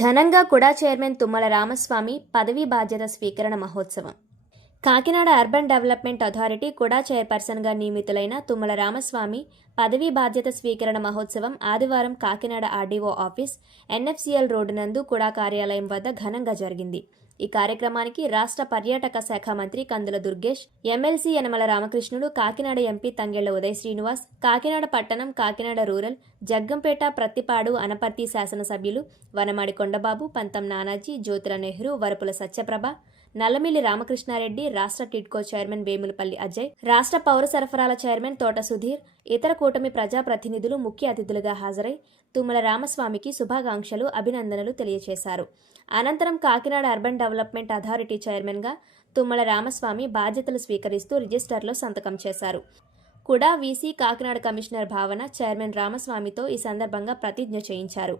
ఘనంగా కుడా చైర్మన్ తుమ్మల రామస్వామి పదవీ బాధ్యత స్వీకరణ మహోత్సవం. కాకినాడ అర్బన్ డెవలప్మెంట్ అథారిటీ కుడా చైర్పర్సన్గా నియమితులైన తుమ్మల రామస్వామి పదవీ బాధ్యత స్వీకరణ మహోత్సవం ఆదివారం Kakinada RDO office NFCL road నందు కుడా కార్యాలయం వద్ద ఘనంగా జరిగింది. ఈ కార్యక్రమానికి రాష్ట్ర పర్యాటక శాఖ మంత్రి కందుల దుర్గేష్ ఎమ్మెల్సీ యనమల రామకృష్ణుడు కాకినాడ ఎంపీ తంగెళ్ళ ఉదయ్ శ్రీనివాస్ కాకినాడ పట్టణం కాకినాడ రూరల్ జగ్గంపేట ప్రత్తిపాడు అనపర్తి శాసనసభ్యులు వనమాడి కొండబాబు పంతం నానాజీ జ్యోతుల నెహ్రూ వరపుల సత్యప్రభ నల్లమిల్లి రామకృష్ణారెడ్డి రాష్ట్ర టిడ్కో చైర్మన్ వేములపల్లి అజయ్ రాష్ట్ర పౌర సరఫరాల చైర్మన్ తోట సుధీర్ ఇతర కూటమి ప్రజాప్రతినిధులు ముఖ్య అతిథులుగా హాజరై తుమ్మల రామస్వామికి శుభాకాంక్షలు అభినందనలు తెలియజేశారు అనంతరం కాకినాడ అర్బన్ డెవలప్మెంట్ అథారిటీ చైర్మన్గా తుమ్మల రామస్వామి బాధ్యతలు స్వీకరిస్తూ రిజిస్టర్లో సంతకం చేశారు. KUDA VC Kakinada commissioner Bhavana chairman రామస్వామితో ఈ సందర్భంగా ప్రతిజ్ఞ చేయించారు.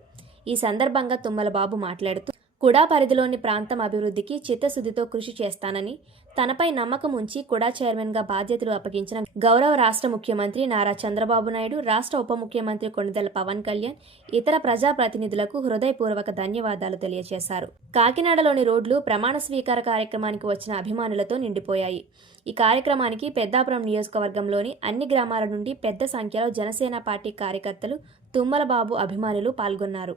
ఈ సందర్భంగా తుమ్మల బాబు మాట్లాడుతూ కుడా పరిధిలోని ప్రాంతం అభివృద్ధికి చిత్తశుద్ధితో కృషి చేస్తానని తనపై నమ్మకం ఉంచి కుడా చైర్మన్గా బాధ్యతలు అప్పగించిన గౌరవ రాష్ట్ర ముఖ్యమంత్రి నారా చంద్రబాబు నాయుడు రాష్ట్ర ఉప ముఖ్యమంత్రి కొణిదెల పవన్ కళ్యాణ్ ఇతర ప్రజాప్రతినిధులకు హృదయపూర్వక ధన్యవాదాలు తెలియజేశారు. కాకినాడలోని రోడ్లు ప్రమాణ స్వీకార కార్యక్రమానికి వచ్చిన అభిమానులతో నిండిపోయాయి. ఈ కార్యక్రమానికి పెద్దాపురం నియోజకవర్గంలోని అన్ని గ్రామాల నుండి పెద్ద సంఖ్యలో జనసేన పార్టీ కార్యకర్తలు తుమ్మలబాబు అభిమానులు పాల్గొన్నారు.